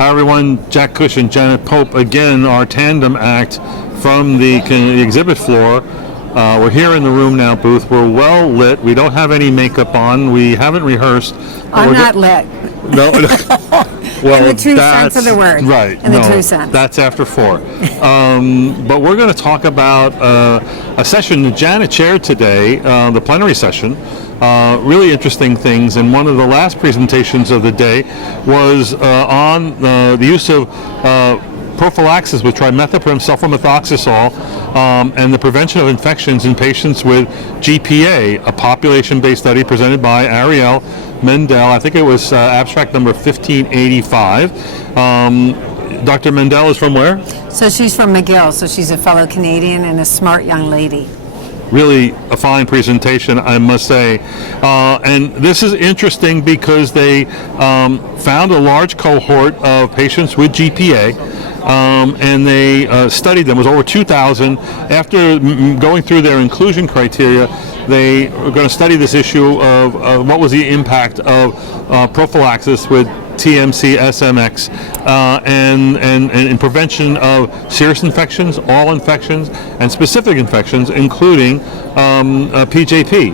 Hi everyone, Jack Cush and Janet Pope again, our tandem act from the exhibit floor. We're here in the room now booth. We're well lit. We don't have any makeup on. We haven't rehearsed. I'm not lit. No. Well, in the true sense of the word. Right. In the true sense. That's after 4. But we're going to talk about a session that Janet chaired today, the plenary session. Really interesting things, and one of the last presentations of the day was on the use of prophylaxis with trimethoprim sulfamethoxazole and the prevention of infections in patients with GPA, a population-based study presented by Ariel Mendel. I think it was abstract number 1585. Dr. Mendel is from where? So she's from McGill, so she's a fellow Canadian and a smart young lady. Really a fine presentation, I must say. And this is interesting because they found a large cohort of patients with GPA, and they studied them. It was over 2,000. After going through their inclusion criteria, they were going to study this issue of what was the impact of prophylaxis with TMP SMX and prevention of serious infections, all infections, and specific infections, including PJP.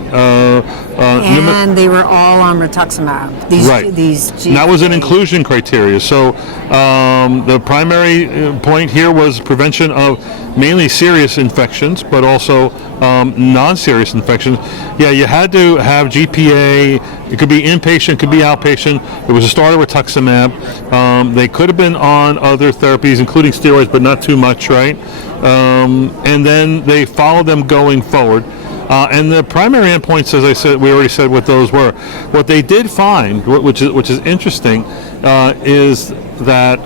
And they were all on rituximab. These GPA. That was an inclusion criteria. So the primary point here was prevention of mainly serious infections, but also non-serious infections. Yeah, you had to have GPA. It could be inpatient, it could be outpatient. It was a starter with rituximab. They could have been on other therapies, including steroids, but not too much, right? And then they followed them going forward. And the primary endpoints, as I said, we already said what those were. What they did find, which is interesting, is that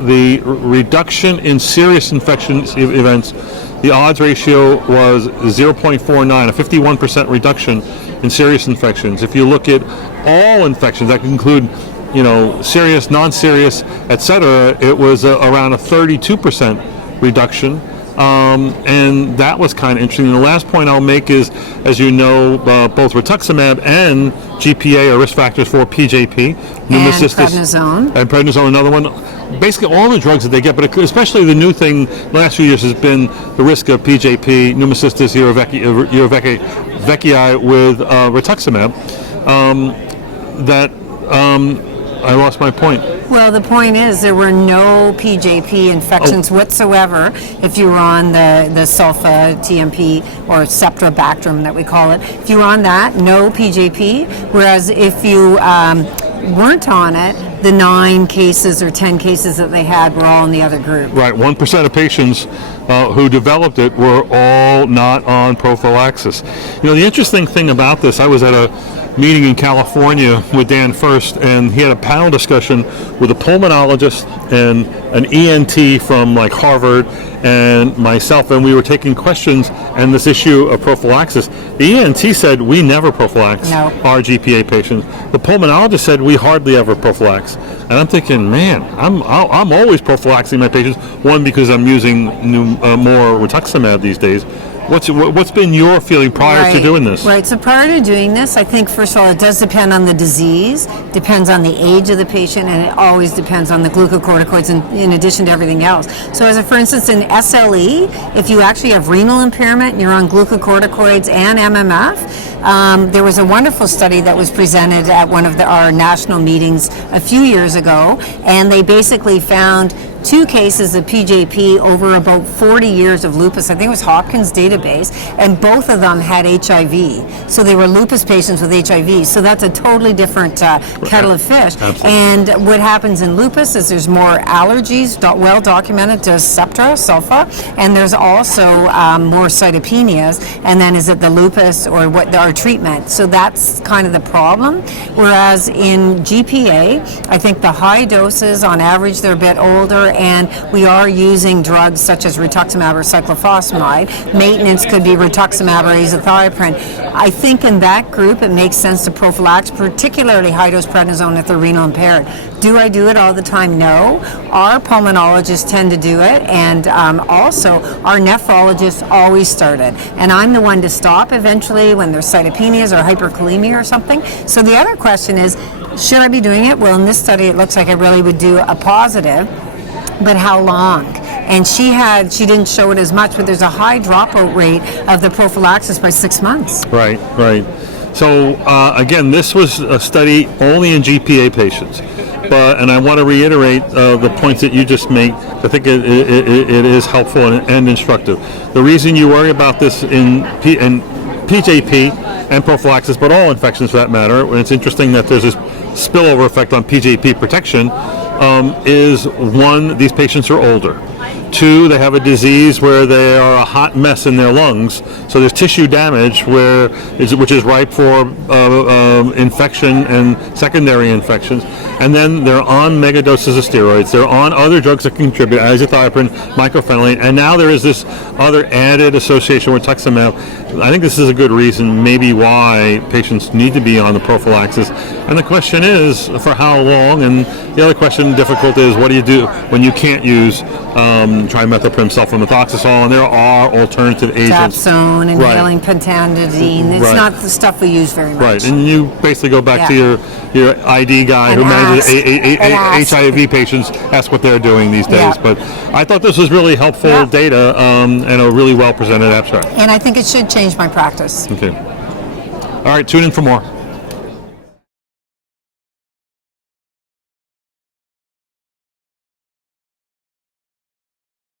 the reduction in serious infection events, the odds ratio was 0.49, a 51% reduction in serious infections. If you look at all infections, that can include, serious, non-serious, etc., it was around a 32% reduction. And that was kind of interesting. And the last point I'll make is, as you know, both rituximab and GPA are risk factors for PJP, prednisone. And prednisone, another one. Basically, all the drugs that they get, but especially the new thing the last few years has been the risk of PJP, pneumocystis ehrlichii with rituximab. I lost my point. Well, the point is there were no PJP infections whatsoever if you were on the sulfa TMP or Ceftibactam that we call it. If you were on that, no PJP. Whereas if you weren't on it, the 9 cases or 10 cases that they had were all in the other group. Right, 1% of patients who developed it were all not on prophylaxis. The interesting thing about this, I was at a meeting in California with Dan First, and he had a panel discussion with a pulmonologist and an ENT from Harvard and myself, and we were taking questions and this issue of prophylaxis. The ENT said we never prophylax our GPA patients. The pulmonologist said we hardly ever prophylax. And I'm thinking, man, I'm always prophylaxing my patients. One, because I'm using more rituximab these days. What's been your feeling prior to doing this? Right, so prior to doing this, I think, first of all, it does depend on the disease, depends on the age of the patient, and it always depends on the glucocorticoids in addition to everything else. So for instance, in SLE, if you actually have renal impairment and you're on glucocorticoids and MMF, there was a wonderful study that was presented at one of our national meetings a few years ago, and they basically found 2 cases of PJP over about 40 years of lupus. I think it was Hopkins database, and both of them had HIV. So they were lupus patients with HIV. So that's a totally different kettle of fish. Absolutely. And what happens in lupus is there's more allergies, well documented, to sulfa, and there's also more cytopenias. And then is it the lupus or our treatment? So that's kind of the problem. Whereas in GPA, I think the high doses, on average, they're a bit older, and we are using drugs such as rituximab or cyclophosphamide. Maintenance could be rituximab or azathioprine. I think in that group it makes sense to prophylax, particularly high-dose prednisone if they're renal impaired. Do I do it all the time? No. Our pulmonologists tend to do it, and also our nephrologists always start it. And I'm the one to stop eventually when there's cytopenias or hyperkalemia or something. So the other question is, Should I be doing it? Well, in this study, it looks like I really would do a positive, but how long? And she didn't show it as much, but there's a high dropout rate of the prophylaxis by 6 months. Right, right. So again, this was a study only in GPA patients, and I want to reiterate the points that you just made. I think it is helpful and instructive. The reason you worry about this in PJP and prophylaxis, but all infections for that matter, and it's interesting that there's this spillover effect on PJP protection, is one, these patients are older. Two, they have a disease where they are a hot mess in their lungs, so there's tissue damage which is ripe for infection and secondary infections. And then they're on mega doses of steroids. They're on other drugs that contribute, azathioprine, mycophenolate, and now there is this other added association with rituximab. I think this is a good reason maybe why patients need to be on the prophylaxis. And the question is, for how long? And the other question, difficult, is what do you do when you can't use trimethoprim sulfamethoxazole, and there are alternative agents. Dapsone, inhaling pentandidine. It's Right. not the stuff we use very much. Right, and you basically go back to your ID guy And who manages ask. HIV patients, ask what they're doing these days. Yeah. But I thought this was really helpful Yeah. data and a really well presented abstract. And I think it should change my practice. Okay. All right, tune in for more.